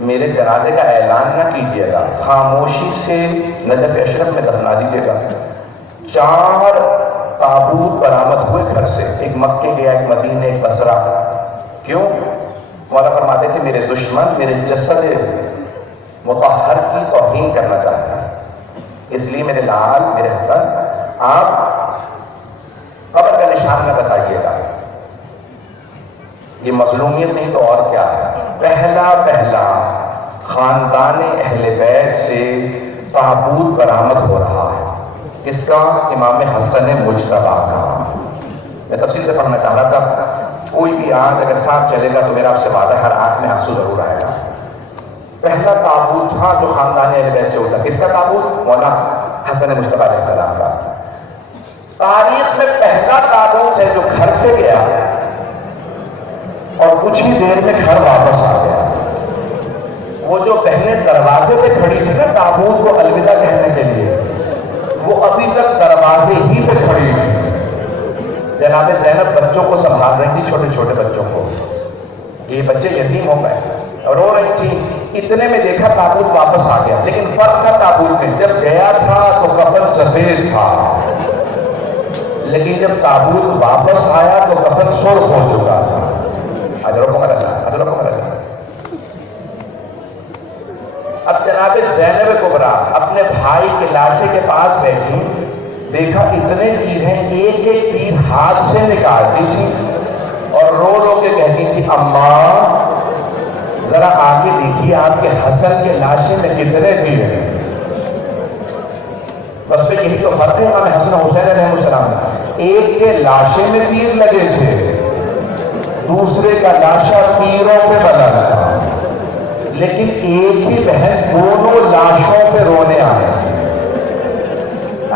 میرے جنازے کا اعلان نہ کیجیے گا، خاموشی سے نجف اشرف میں دفنا دیجیے گا۔ 4 تابوت برآمد ہوئے گھر سے، ایک مکے گیا، ایک مدینے، ایک بصرہ۔ کیوں؟ مولا فرماتے تھے میرے دشمن میرے جسد مطہر کی توہین کرنا چاہتے ہیں، اس لیے میرے لال، میرے حسن، آپ قبر کا نشان نہ بتائیے گا۔ یہ مظلومیت نہیں تو اور کیا ہے؟ پہلا خاندان اہل بیت سے تابوت برآمد ہو رہا ہے، کس کا؟ امام حسن مجتبیٰ کا۔ میں تفصیل سے پڑھنا چاہ رہا تھا، کوئی بھی آنکھ اگر ساتھ چلے گا تو میرا آپ سے وعدہ ہے ہر آنکھ میں آنسو ضرور آئے گا۔ پہلا تابوت تھا جو خاندان اہل بیت سے اٹھا، کس کا تابوت؟ مولا حسن مجتبیٰ علیہ السلام کا۔ تاریخ میں پہلا تابوت ہے جو گھر سے گیا اور کچھ ہی دیر میں گھر واپس آ گیا۔ وہ جو بہنیں دروازے پہ کھڑی تھی نا تابوت کو الوداع کہنے کے لیے، وہ ابھی تک دروازے ہی پہ کھڑی ہوئی۔ جناب زینب بچوں کو سنبھال رہی تھی، چھوٹے چھوٹے بچوں کو، یہ بچے یتیم ہو گئے، رو رہی تھی۔ اتنے میں دیکھا تابوت واپس آ گیا، لیکن فرق تھا تابوت میں، جب گیا تھا تو کفن سفید تھا، لیکن جب تابوت واپس آیا تو کفن سرخ ہو چکا تھا۔ حضرت کو مدد اب جناب زینب کبریٰ اپنے بھائی کے لاشے کے پاس بیٹھی، دیکھا اتنے تیر ہیں، ایک ایک تیر ہاتھ سے نکالتی تھی اور رو رو کے کہتی تھی اماں ذرا آگے دیکھیے آپ کے حسن کے لاشے میں کتنے تیر ہیں۔ بس پہ یہی تو فرق ہے ہمیں حسن حسین علیہ السلام، ایک کے لاشے میں تیر لگے تھے، دوسرے کا لاشا تیروں پہ بنا تھا، لیکن ایک ہی بہن دونوں لاشوں پہ رونے آئے تھے۔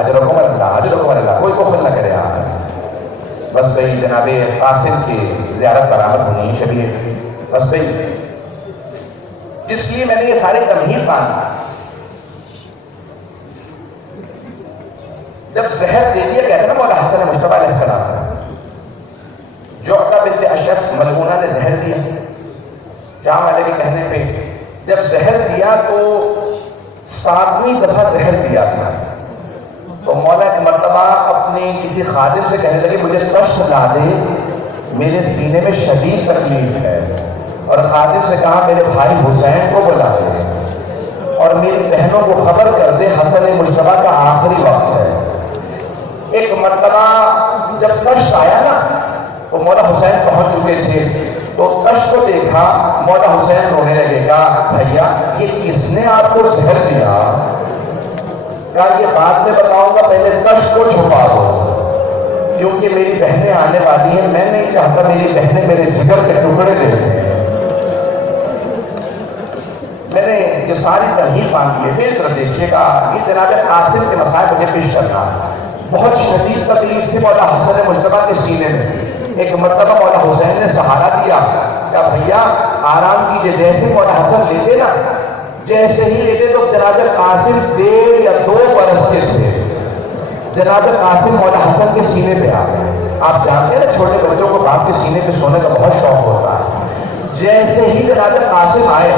اجرکم اللہ، کوئی کفر نہ کرے آپ۔ بس بھئی جناب قاسم کی زیارت برآمد ہونی ہے شبیہ، بس بھئی جس لیے میں نے یہ سارے تمہید باندھا، جب زہر دے دیا کہتے ہیں نا مولا حسن مصطفیٰ علیہ السلام، جعفہ بنت اشعث ملعونہ نے زہر دیا، جام والے کے کہنے پہ جب زہر دیا تو 7ویں دفعہ زہر دیا تھا، تو مولا ایک مرتبہ اپنی کسی خادم سے کہنے لگے مجھے تشت لا دے، میرے سینے میں شدید تکلیف ہے، اور خادم سے کہا میرے بھائی حسین کو بلا دے اور میری بہنوں کو خبر کر دے حسن مصطفیٰ کا آخری وقت ہے۔ ایک مرتبہ جب تشت آیا نا تو مولا حسین پہنچ چکے تھے، تو تشت کو دیکھا، مولا حسین رونے لگے گا بھیا یہ کس نے آپ کو زہر دیا؟ کہا یہ بعد میں بتاؤں گا، پہلے تشت کو چھپا دو کیونکہ میری بہنیں آنے والی ہیں، میں نہیں چاہتا میری بہنیں میرے جگر کے ٹکڑے دے دیں۔ میں نے یہ ساری تمہید باندھی ہے، میری طرف دیکھیے گا، یہ جناب قاسم کے مسائل مجھے پیش کرنا، بہت شدید تکلیف تھی مولا حسن مصطفیٰ کے سینے میں۔ ایک مرتبہ مولا حسین نے سہارا دیا، کہا بھیا آرام کیجئے، جیسے مولا حسن لیتے نا، جیسے ہی لیتے تو جناب قاسم 1.5 یا 2 برس سے تھے، جناب قاسم مولا حسن کے سینے پہ آ گئے۔ آپ جانتے ہیں نا چھوٹے بچوں کو باپ کے سینے پہ سونے کا بہت شوق ہوتا ہے۔ جیسے ہی جناب قاسم آئے،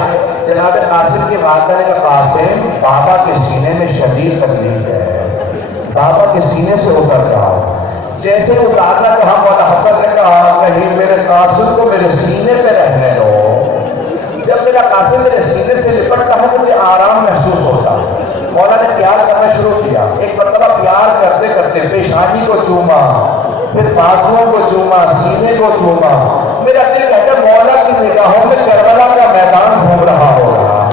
جناب قاسم کی والدہ نے کہا قاسم بابا کے سینے میں شدید تکلیف ہے، بابا کے سینے سے اتر جاؤ۔ جیسے اتارنا کہا مولا حسن نے کہا کہیں میرے قاسم کو میرے سینے پہ رہنے دو، جب میرا قاسم میرے سینے سے لپٹتا ہے مجھے آرام محسوس ہوتا۔ مولا نے پیار کرنا شروع کیا، ایک مرتبہ پیار کرتے کرتے پیشانی کو چوما، پھر بازوؤں کو چوما، سینے کو چوما۔ میرا دل کہتا ہے مولا کی نگاہوں میں کربلا کا میدان گھوم رہا ہوگا،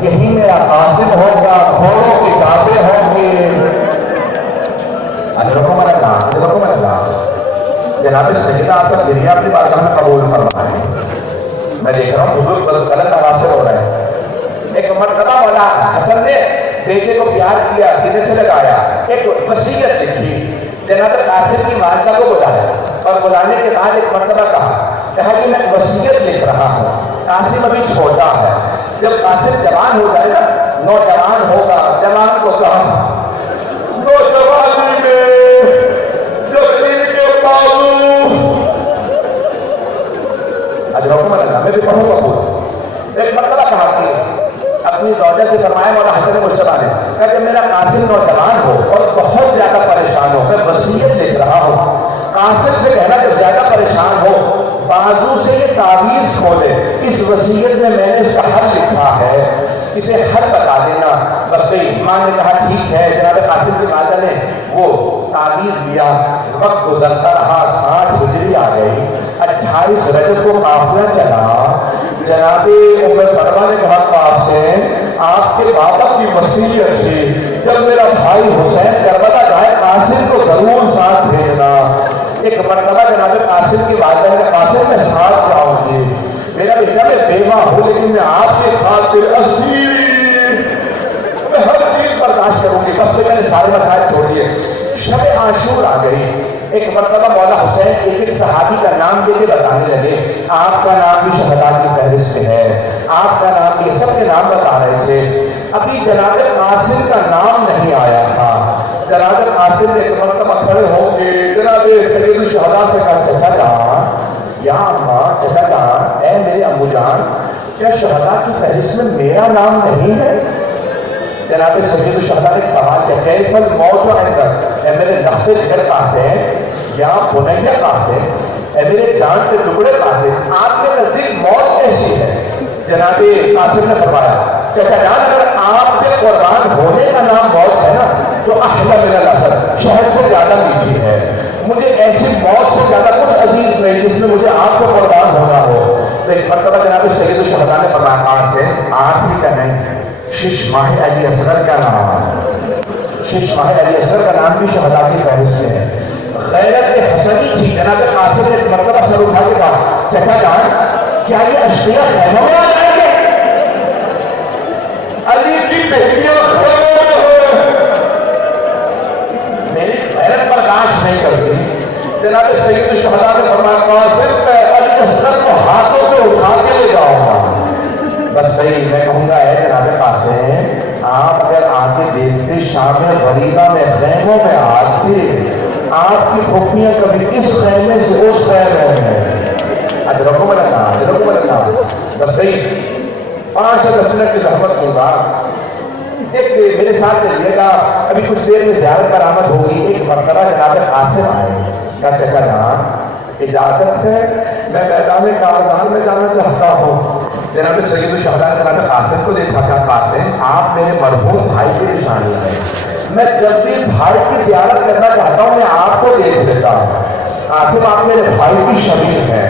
یہی میرا قاسم ہوگا، گھوڑوں کی کعبے ہوں گے۔ اجرکم اللہ، جناب سیدہ آپ کا گریہ اپنی بارگاہ میں قبول فرمائے۔ میں دیکھ رہا ہوں حضور غلط آواز سے ہو رہا ہے۔ ایک مرتبہ مولا حسن نے بیٹے کو پیار کیا، سینے سے لگایا، ایک وصیت لکھی، جناب قاسم کی والدہ کو بلایا، اور بلانے کے بعد ایک مرتبہ کہا کہ میں وصیت لکھ رہا ہوں، قاسم ابھی چھوٹا ہے، جب قاسم جوان ہو جائے نا، نوجوان ہوگا، جوان کو کہا نوجوانی میں جب ان کے بازو، اجرکم اللہ، میں بھی پڑھوں گا پورا۔ ایک مرتبہ کہا کہ اپنی زوجہ سے فرمایا مولا حسن مصطفیٰ نے، کہا کہ میرا قاسم نوجوان ہو اور بہت زیادہ پریشان ہو، میں وصیت لکھ رہا ہوں، قاسم سے کہنا کہ زیادہ پریشان ہو بازو سے یہ تعویذ کھولے، اس وصیت میں میں نے اس کا حل لکھا ہے، اسے حل بتا دینا۔ بس بھئی ماں نے کہا ٹھیک ہے، جناب قاسم کی والدہ نے وہ تعویذ لیا، وقت گزرتا رہا، 60 ہجری آ گئی، 28 رجب کو قافلہ چلا، جناب ام سلمہ نے کہا قاسم آپ کے بابا کی وصیت تھی جب میرا بھائی حسین کربلا جائے قاسم کو ضرور ساتھ بھیجنا۔ ایک مرتبہ جناب قاسم کی والدہ نے کہا قاسم میں ساتھ جاؤں گی، میرا بیٹا میں بیوہ ہوں لیکن میں آپ کے خاطر اسیر، میں ہر چیز برداشت کروں گی۔ بس میں نے سارے مسائل چھوڑ دیے۔ شب عاشور آ گئی، ایک مرتبہ مولا حسین ایک صحابی کا نام دے کے بتانے لگے، آپ کا نام بھی شہداء کی فہرست سے ہے، آپ کا نام بھی، سب کے نام بتا رہے تھے۔ ابھی جناب قاسم کا نام نہیں آیا تھا، جناب قاسم نے ایک مرتبہ کھڑے ہو کے جناب سید الشہداء سے کہا چچا جان، یا اماں، چچا جان، اے میرے امو جان، کیا شہداء کی فہرست میں میرا نام نہیں ہے؟ جناب سید الشہداء نے سوال کیا، کیف الموت عندک، اے میرے لخت جگر قاسم، یا بنیہ قاسم، اے میرے جان کے ٹکڑے قاسم، آپ کے نزدیک موت کیسی ہے؟ جناب قاسم نے فرمایا چچا جان اگر آپ کے قربان ہونے کا نام موت ہے نا تو احلى من الاسد، شہد سے زیادہ میٹھی ہے. مجھے ایسی موت سے زیادہ کچھ عزیز نہیں جس میں مجھے آپ کو قربان ہونا ہو. تو ایک مرتبہ جناب سید الشہداء نے فرمایا سے آپ ہی کا نہیں، شش ماہ علی اصغر کا نام، شش ماہ علی اصغر کا نام بھی شہداء کی فہرست میں ہے. غیرت حسنی تھی. جناب قاسم نے ایک مرتبہ سر اٹھا کے کہا چچا جان کیا یہ اشیاء خیموں میں آ جائیں گے؟ علی کی بیٹیاں خیموں میں ہیں. میری غیرت برداشت نہیں کرتی. جناب سید الشہداء نے فرمایا قاسم میں علی اصغر کو ہاتھوں پہ اٹھا کے لے جاؤں گا. بس صحیح میں کہوں گا ہے جناب قاسم آپ اگر آگے دیکھتے شام غریبہ میں خیموں میں آتے آپ کی پھوپھیاں کبھی اس خیمے سے اس خیمے میں اجرکم اللہ. بس صحیح 5-10 منٹ کی زحمت دوں گا. ایک میرے ساتھ چلیے گا ابھی کچھ دیر میں زیارت برآمد ہوگی. ایک مرتبہ جناب قاسم آئے کہا چچا جان اجازت ہے میں میدان کارزار میں جانا چاہتا ہوں. جناب سید الشہداء نے جناب قاسم کو دیکھا کہ قاسم آپ میرے مرحوم بھائی کی نشانی ہے. میں جب بھی بھائی کی زیارت کرنا چاہتا ہوں میں آپ کو دیکھ لیتا ہوں. قاسم آپ میرے بھائی کی شریک ہیں.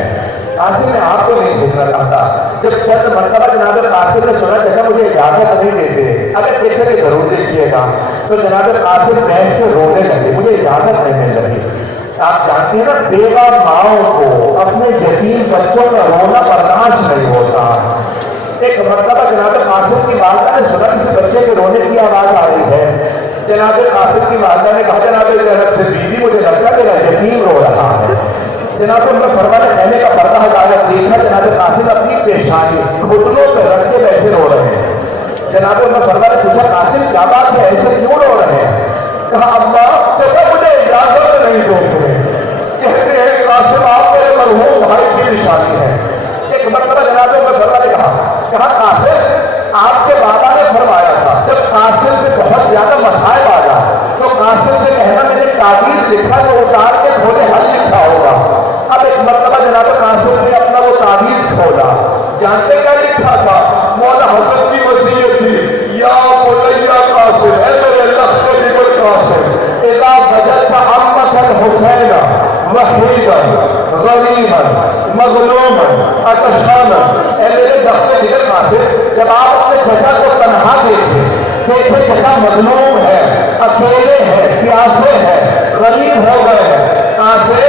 قاسم میں آپ کو نہیں دیکھنا چاہتا. جب چند مرتبہ جناب قاسم نے سنا چاہتا مجھے اجازت نہیں دیتے اگر دیکھے کہ ضرور دیکھیے گا تو جناب قاسم بیٹھ سے رونے لگے مجھے اجازت نہیں مل رہی. آپ جانتے ہیں نا بیوہ ماؤں کو اپنے یتیم بچوں کا رونا برداشت نہیں ہوتا. ایک مرتبہ جناب قاسم کی والدہ نے سنا کسی بچے کے رونے کی آواز آ رہی ہے. جناب قاسم کی والدہ نے کہا جناب زینب سے بیوی مجھے لگتا ہے میرا یتیم رو رہا ہے. جناب ان کا فرمایا خیمے کا پردہ ہٹایا دیکھا جناب قاسم اپنی پیشانی گھٹنوں پہ رکھ کے بیٹھے رو رہے ہیں. جناب ان کا فرمایا پوچھا قاسم کیا بات ہے ایسے کیوں رو رہے ہیں؟ کہا اللہ چچا مجھے اجازت نہیں دیتے. کہتے ہیں قاسم آپ میرے مرحوم بھائی کی نشانی ہے. ایک مرتبہ جناب ان کا فرمایا نے کہا قاسم آپ کے بابا نے فرمایا تھا جب قاسم سے بہت زیادہ مسائل آ جائے تو قاسم سے کہنا میں نے تعویذ لکھا تو اتار کے کھولے حل لکھا ہوگا. اب ایک مرتبہ جناب قاسم نے اپنا وہ تعویذ کھولا. جانتے کیا لکھا تھا؟ مولا حسن کی وصیت تھی یا مولیہ قاسم اے میرے لخت جگر قاسم اذا وجدت عمک الحسین وحیدا غریبا مظلوما عطشانا. اے میرے لخت جگر قاسم جب آپ اپنے چچا کو تنہا دیکھے چچا مظلوم ہے اکیلے ہیں پیاسے ہیں غریب ہو گئے ہیں قاسم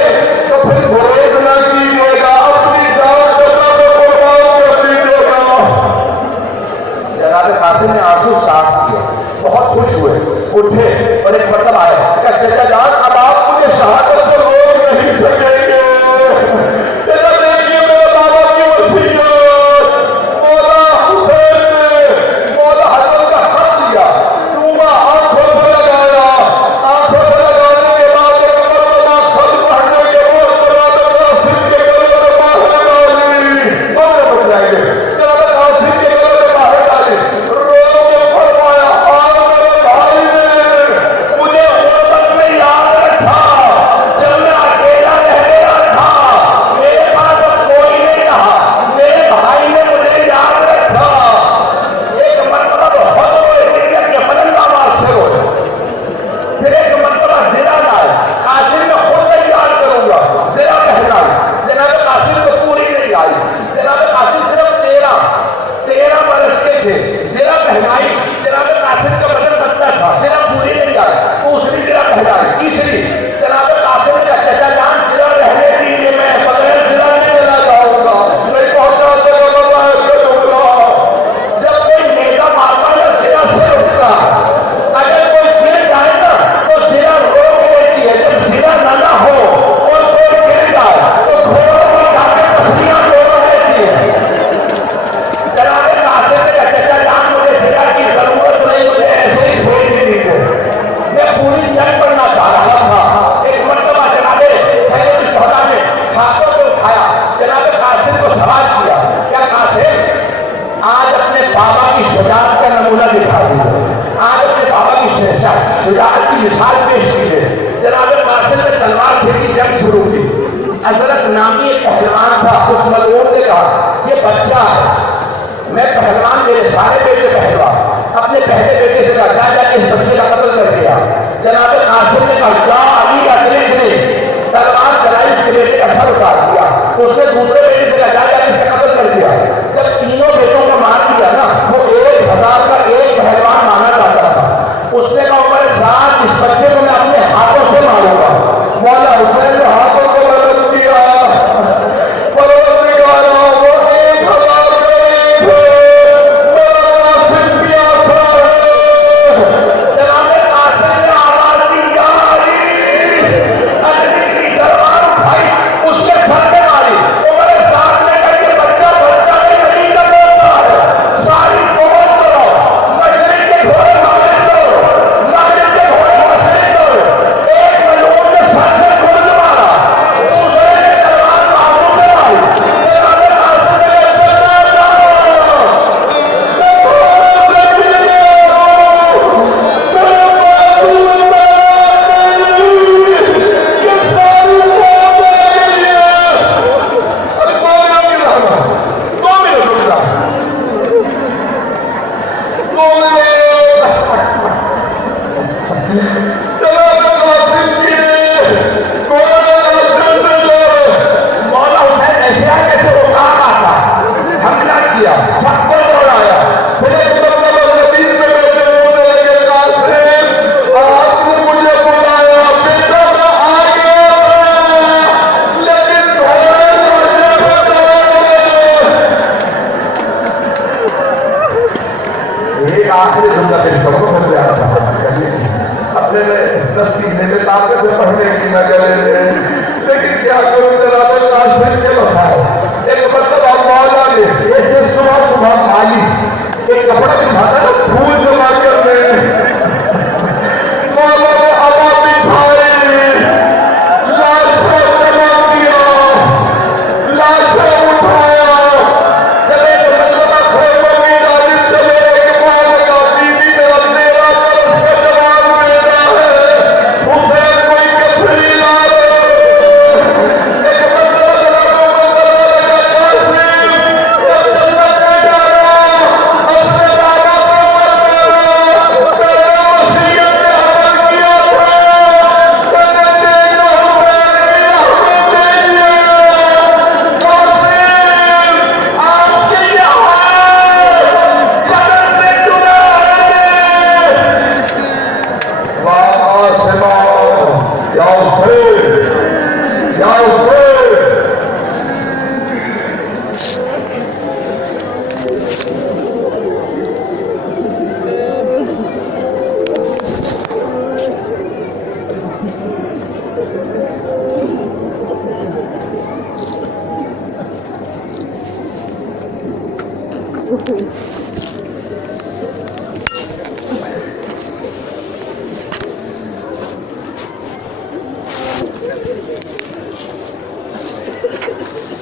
تو پھر گریز نہ کیجیے گا اپنی جان چچا کو قربان کر دیجیے گا. جناب قاسم نے آنسو صاف کیا بہت خوش ہوئے اٹھے اور ایک مرتبہ آئے کہ چچا جان اب آپ مجھے شہادت سے روک نہیں سکیں گے. چچا دیکھیے میرے بابا کی وصیت مولا حسین نے مولا حسن کا حق دیا چوما آنکھوں سے لگایا. آنکھوں سے لگانے کے بعد ایک مرتبہ خط پڑھنے کے بعد جناب قاسم کے گلے میں باہر ڈالی. بڑے بڑھ جائیں گے. جناب قاسم کے گلے میں باہر ڈالی رو کے فرمایا میرے بھائی نے مجھے غربت میں یاد رکھا جب میں اکیلا رہ گیا تھا میرے پاس اب کوئی نہیں رہا میرے بھائی نے مجھے یاد رکھا. ایک مرتبہ تو خود روئے کے بلند آواز سے روئے. پھر ایک مرتبہ زرا لائے قاسم میں خود نہیں یاد کروں گا زرا کہلائی. جناب قاسم کو پوری نہیں آئی. جناب قاسم صرف 13 برس کے تھے. زرا کہلائی. جناب قاسم کا بدن بنتا تھا زرا پوری نہیں آئی. دوسری زرا کہلائی. تیسری جناب قاسم کا چچا جان زرا رہنے دیجیے میں بغیر زرا نہیں چلا جاؤں گا نہیں پہنچا سکوں گا میں کروں گا. جب کوئی نیزہ مارتا ہے زرا سے اٹھتا اگر کوئی گر جائے نا تو زرا روک لیتی ہے. جب زرا نہ ہو اور کوئی گر جائے تو گھوڑوں کو جا کے پسیاں توڑ لیتی ہے. جناب قاسم کا چچا جان مجھے زرا کی ضرورت نہیں مجھے ایسے ہی بھیج دیجیے میں پوری جنگ پڑھنا چاہ رہا تھا. ایک مرتبہ جناب سید الشہداء نے ہاتھوں کو اٹھایا جناب قاسم کو سوال کیا کیا قاسم آج اپنے بابا کی شجاعت کا نمونہ دکھا دیجیے. آج اپنے بابا کی شجاعت کی مثال پیش کیجیے. جناب قاسم نے تلوار پھیری جنگ شروع کی. حضرت نامی ایک پہلوان تھا. اس ملعون نے کہا یہ بچہ ہے میں پہلوان میرے سارے بیٹے پہلوان ایک آخری جملہ میری سبق ہو گیا اپنے نصیب نے طاقت پڑھنے کی نہ کرے لیکن کیا کروں جناب قاسم کے بسائے ایک مرتبہ مولا نے ایسے صبح صبح مالی ایک کپڑا بچھاتا نا پھول جمع کرنے مولا نے ہوا بچھائی لاشیں جمع کیا لاشیں اٹھایا چلے مرتبہ خیمہ کی نازل چلے ایک بار کا بیوی میرا میرا پر اس کا جواب دیتا ہے حسین کوئی کفری لا ایک مرتبہ Okay.